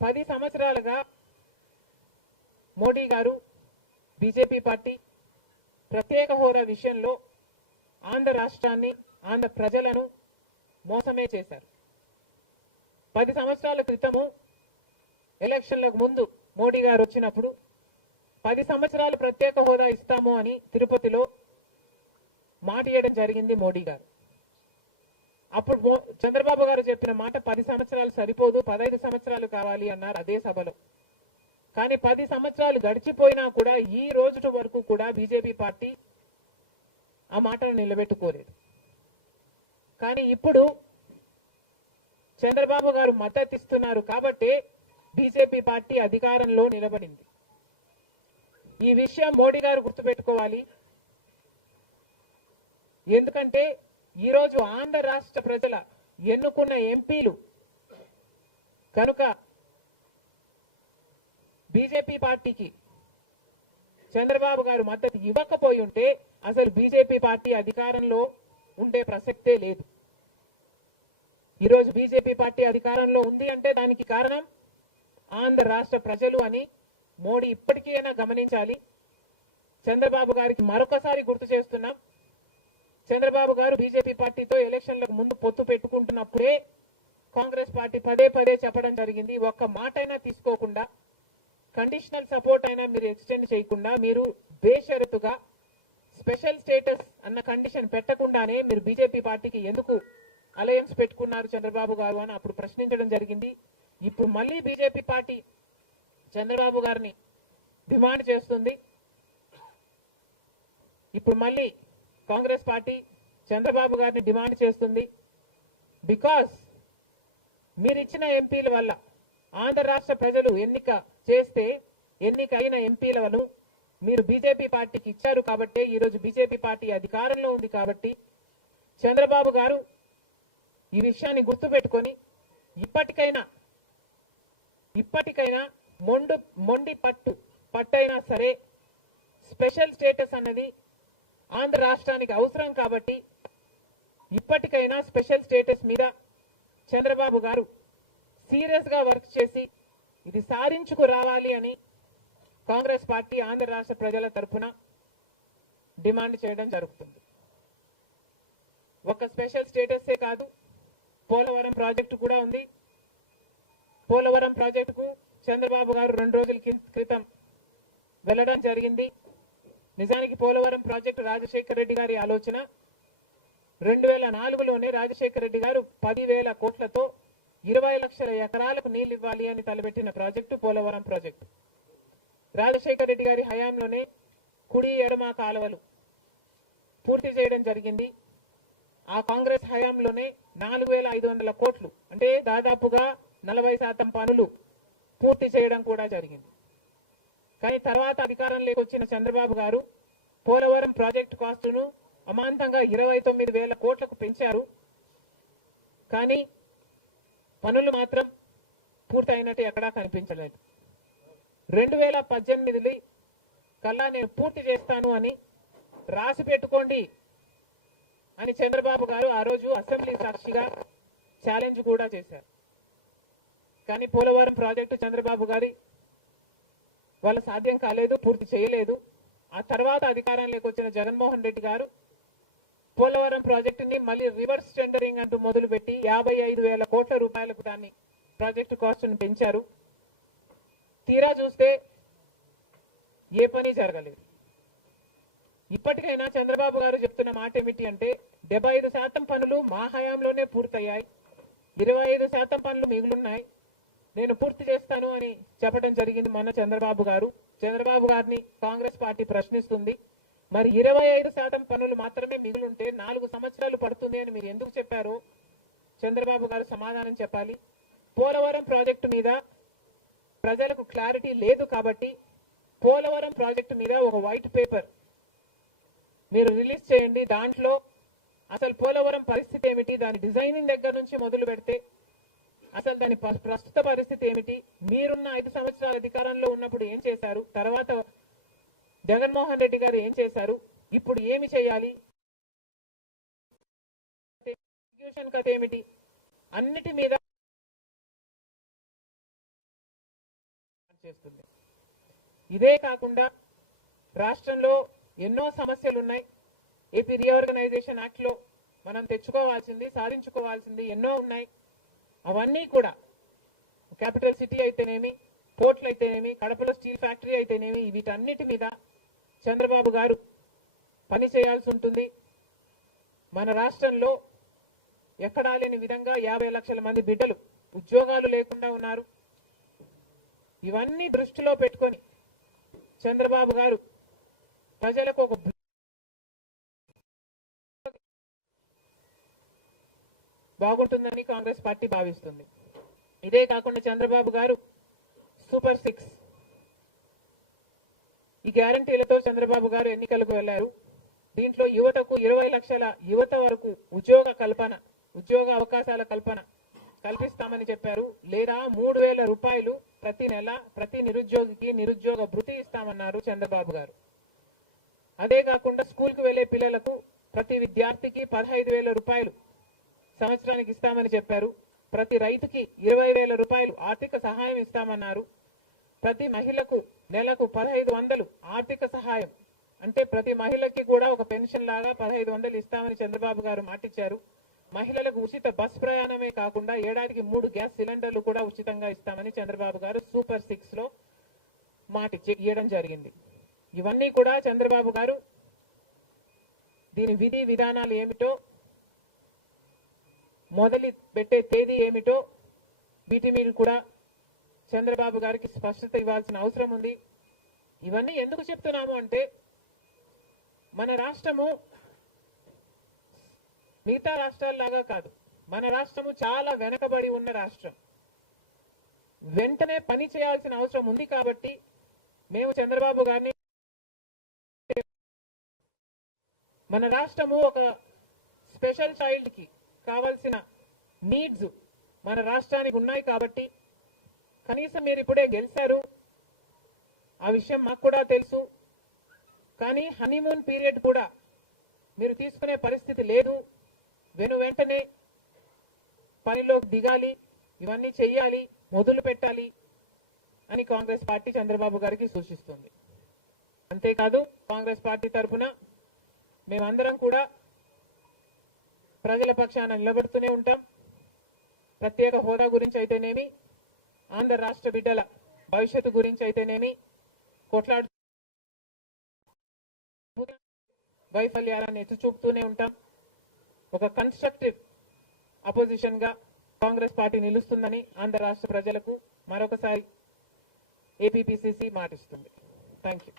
10 సంవత్సరాలుగా మోడీ గారు BJP party ప్రత్యేక హోదా విషయంలో ఆంధ్ర రాష్ట్రాన్ని ఆంధ్ర ప్రజలను మోసమే చేశారు. 10 సంవత్సరాల క్రితము ఎలక్షన్లకు ముందు మోడీ గారు వచ్చినప్పుడు 10 సంవత్సరాలు ప్రత్యేక హోదా ఇస్తాము అని తిరుపతిలో మాట ఇవ్వడం జరిగింది మోడీ గారు. అప్పుడు చంద్రబాబు గారు చెప్పిన మాట 10 సంవత్సరాలు సరిపోదు, 15 సంవత్సరాలు కావాలి అన్నారు అదే సభలో. కానీ 10 సంవత్సరాలు గడిచిపోయినా కూడా ఈ రోజు వరకు కూడా బీజేపీ పార్టీ ఆ మాటను నిలబెట్టుకోలేదు. కానీ ఇప్పుడు చంద్రబాబు గారు మద్దతు ఇస్తున్నారు కాబట్టి బీజేపీ పార్టీ అధికారంలో నిలబడింది. ఈ విషయం మోడీ గారు గుర్తుపెట్టుకోవాలి. ఎందుకంటే ఈరోజు ఆంధ్ర రాష్ట్ర ప్రజల ఎన్నుకున్న ఎంపీలు కనుక బీజేపీ పార్టీకి చంద్రబాబు గారు మద్దతు ఇవ్వకపోయి ఉంటే అసలు బీజేపీ పార్టీ అధికారంలో ఉండే ప్రసక్తే లేదు. ఈరోజు బీజేపీ పార్టీ అధికారంలో ఉంది అంటే దానికి కారణం ఆంధ్ర రాష్ట్ర ప్రజలు అని మోడీ ఇప్పటికైనా గమనించాలి. చంద్రబాబు గారికి మరొకసారి గుర్తు చేస్తున్నాం, చంద్రబాబు గారు బీజేపీ పార్టీతో ఎలక్షన్లకు ముందు పొత్తు పెట్టుకుంటున్నప్పుడే కాంగ్రెస్ పార్టీ పదే పదే చెప్పడం జరిగింది, ఒక్క మాట అయినా తీసుకోకుండా కండిషనల్ సపోర్ట్ అయినా మీరు ఎక్స్టెండ్ చేయకుండా మీరు బేషరతుగా స్పెషల్ స్టేటస్ అన్న కండిషన్ పెట్టకుండానే మీరు బీజేపీ పార్టీకి ఎందుకు అలయన్స్ పెట్టుకున్నారు చంద్రబాబు గారు అని అప్పుడు ప్రశ్నించడం జరిగింది. ఇప్పుడు మళ్ళీ బీజేపీ పార్టీ చంద్రబాబు గారిని డిమాండ్ చేస్తుంది. ఇప్పుడు మళ్ళీ కాంగ్రెస్ పార్టీ చంద్రబాబు గారిని డిమాండ్ చేస్తుంది. బికాస్ మీరు ఇచ్చిన ఎంపీల వల్ల ఆంధ్ర రాష్ట్ర ప్రజలు ఎన్నికైన ఎంపీలను మీరు బీజేపీ పార్టీకి ఇచ్చారు కాబట్టి ఈరోజు బీజేపీ పార్టీ అధికారంలో ఉంది కాబట్టి చంద్రబాబు గారు ఈ విషయాన్ని గుర్తుపెట్టుకొని ఇప్పటికైనా మొండి పట్టైనా సరే స్పెషల్ స్టేటస్ అన్నది ఆంధ్ర రాష్ట్రానికి అవసరం కాబట్టి ఇప్పటికైనా స్పెషల్ స్టేటస్ మీద చంద్రబాబు గారు సీరియస్ గా వర్క్ చేసి ఇది సాధించుకు రావాలి అని కాంగ్రెస్ పార్టీ ఆంధ్ర రాష్ట్ర ప్రజల తరఫున డిమాండ్ చేయడం జరుగుతుంది. ఒక స్పెషల్ స్టేటసే కాదు, పోలవరం ప్రాజెక్టు కూడా ఉంది. పోలవరం ప్రాజెక్టుకు చంద్రబాబు గారు 2 రోజుల క్రితం వెళ్ళడం జరిగింది. నిజానికి పోలవరం ప్రాజెక్టు రాజశేఖర రెడ్డి గారి ఆలోచన. 2004లోనే రాజశేఖర రెడ్డి గారు 10,000 కోట్లతో 20 లక్షల ఎకరాలకు నీళ్లు ఇవ్వాలి అని తలపెట్టిన ప్రాజెక్టు పోలవరం ప్రాజెక్టు. రాజశేఖర రెడ్డి గారి హయాంలోనే కుడి ఎడమ కాలువలు పూర్తి చేయడం జరిగింది. ఆ కాంగ్రెస్ హయాంలోనే 4,500 కోట్లు అంటే దాదాపుగా 40% పనులు పూర్తి చేయడం కూడా జరిగింది. కానీ తర్వాత అధికారంలోకి వచ్చిన చంద్రబాబు గారు పోలవరం ప్రాజెక్టు కాస్టును అమాంతంగా 29,000 కోట్లకు పెంచారు. కానీ పనులు మాత్రం పూర్తయినట్టు ఎక్కడా కనిపించలేదు. 2018 కల్లా నేను పూర్తి చేస్తాను అని రాసి పెట్టుకోండి అని చంద్రబాబు గారు ఆ రోజు అసెంబ్లీ సాక్షిగా ఛాలెంజ్ కూడా చేశారు. కానీ పోలవరం ప్రాజెక్టు చంద్రబాబు గారి వాళ్ళ సాధ్యం కాలేదు, పూర్తి చేయలేదు. ఆ తర్వాత అధికారంలోకి వచ్చిన జగన్మోహన్ రెడ్డి గారు పోలవరం ప్రాజెక్టుని మళ్ళీ రివర్స్ టెండరింగ్ అంటూ మొదలుపెట్టి 55,000 కోట్ల రూపాయలకు దాన్ని ప్రాజెక్టు కాస్ట్ను పెంచారు. తీరా చూస్తే ఏ పని జరగలేదు. ఇప్పటికైనా చంద్రబాబు గారు చెప్తున్న మాట ఏమిటి అంటే 75% పనులు మా హయాంలోనే పూర్తయ్యాయి, 25% పనులు మిగులున్నాయి, నేను పూర్తి చేస్తాను అని చెప్పడం జరిగింది మొన్న చంద్రబాబు గారు. చంద్రబాబు గారిని కాంగ్రెస్ పార్టీ ప్రశ్నిస్తుంది, మరి 25% పనులు మాత్రమే మిగులుంటే 4 సంవత్సరాలు పడుతుంది అని మీరు ఎందుకు చెప్పారో చంద్రబాబు గారు సమాధానం చెప్పాలి. పోలవరం ప్రాజెక్టు మీద ప్రజలకు క్లారిటీ లేదు కాబట్టి పోలవరం ప్రాజెక్టు మీద ఒక వైట్ పేపర్ మీరు రిలీజ్ చేయండి. దాంట్లో అసలు పోలవరం పరిస్థితి ఏమిటి, దాని డిజైనింగ్ దగ్గర నుంచి మొదలు పెడితే అసలు దాని ప్రస్తుత పరిస్థితి ఏమిటి, మీరున్న 5 సంవత్సరాల అధికారంలో ఉన్నప్పుడు ఏం చేశారు, తర్వాత జగన్మోహన్ రెడ్డి గారు ఏం చేశారు, ఇప్పుడు ఏమి చేయాలి, కథ ఏమిటి, అన్నిటి మీద చేస్తుంది. ఇదే కాకుండా రాష్ట్రంలో ఎన్నో సమస్యలు ఉన్నాయి. ఏపీ రీఆర్గనైజేషన్ యాక్ట్ లో మనం తెచ్చుకోవాల్సింది, సాధించుకోవాల్సింది ఎన్నో ఉన్నాయి. అవన్నీ కూడా క్యాపిటల్ సిటీ అయితేనేమి, పోర్ట్లు అయితేనేమి, కడపలో స్టీల్ ఫ్యాక్టరీ అయితేనేమి, వీటన్నిటి మీద చంద్రబాబు గారు పని చేయాల్సి ఉంటుంది. మన రాష్ట్రంలో ఎక్కడా లేని విధంగా 50 లక్షల మంది బిడ్డలు ఉద్యోగాలు లేకుండా ఉన్నారు. ఇవన్నీ దృష్టిలో పెట్టుకొని చంద్రబాబు గారు ప్రజలకు ఒక బాగుంటుందని కాంగ్రెస్ పార్టీ భావిస్తుంది. ఇదే కాకుండా చంద్రబాబు గారు సూపర్ 6 ఈ గ్యారంటీలతో చంద్రబాబు గారు ఎన్నికలకు వెళ్లారు. దీంట్లో యువతకు 20 లక్షల యువత వరకు ఉద్యోగ అవకాశాల కల్పన కల్పిస్తామని చెప్పారు. లేదా 3,000 రూపాయలు ప్రతి నెల ప్రతి నిరుద్యోగికి నిరుద్యోగ భృతి ఇస్తామన్నారు చంద్రబాబు గారు. అదే కాకుండా స్కూల్కు వెళ్లే పిల్లలకు ప్రతి విద్యార్థికి 15,000 రూపాయలు సంవత్సరానికి ఇస్తామని చెప్పారు. ప్రతి రైతుకి 20,000 రూపాయలు ఆర్థిక సహాయం ఇస్తామన్నారు. ప్రతి మహిళకు నెలకు 1,500 ఆర్థిక సహాయం, అంటే ప్రతి మహిళకి కూడా ఒక పెన్షన్ లాగా 1,500 ఇస్తామని చంద్రబాబు గారు మాటిచ్చారు. మహిళలకు ఉచిత బస్ ప్రయాణమే కాకుండా ఏడాదికి 3 గ్యాస్ సిలిండర్లు కూడా ఉచితంగా ఇస్తామని చంద్రబాబు గారు సూపర్ 6 లో ఇవ్వడం జరిగింది. ఇవన్నీ కూడా చంద్రబాబు గారు దీని విధి విధానాలు ఏమిటో, మొదలు పెట్టే తేదీ ఏమిటో వీటి మీద కూడా చంద్రబాబు గారికి స్పష్టత ఇవ్వాల్సిన అవసరం ఉంది. ఇవన్నీ ఎందుకు చెప్తున్నాము అంటే, మన రాష్ట్రము మిగతా రాష్ట్రాల్లాగా కాదు. మన రాష్ట్రము చాలా వెనకబడి ఉన్న రాష్ట్రం. వెంటనే పని చేయాల్సిన అవసరం ఉంది కాబట్టి మేము చంద్రబాబు గారిని, మన రాష్ట్రము ఒక స్పెషల్ చైల్డ్ కి కావాల్సిన నీడ్స్ మన రాష్ట్రానికి ఉన్నాయి కాబట్టి, కనీసం మీరు ఇప్పుడే గెలిచారు, ఆ విషయం మాకు కూడా తెలుసు. కానీ హనీమూన్ పీరియడ్ కూడా మీరు తీసుకునే పరిస్థితి లేదు. వెంటనే పనిలోకి దిగాలి, ఇవన్నీ చెయ్యాలి, మొదలు పెట్టాలి అని కాంగ్రెస్ పార్టీ చంద్రబాబు గారికి సూచిస్తుంది. అంతేకాదు కాంగ్రెస్ పార్టీ తరఫున మేమందరం కూడా ప్రజల పక్షాన నిలబడుతూనే ఉంటాం. ప్రత్యేక హోదా గురించి అయితేనేమి, ఆంధ్ర రాష్ట్ర బిడ్డల భవిష్యత్తు గురించి అయితేనేమి కొట్లాడు వైఫల్యాలను ఎత్తి చూపుతూనే ఉంటాం. ఒక కన్స్ట్రక్టివ్ అపోజిషన్ గా కాంగ్రెస్ పార్టీ నిలుస్తుందని ఆంధ్ర రాష్ట్ర ప్రజలకు మరొకసారి ఏపీపీసీసీ మాటిస్తుంది. Thank you.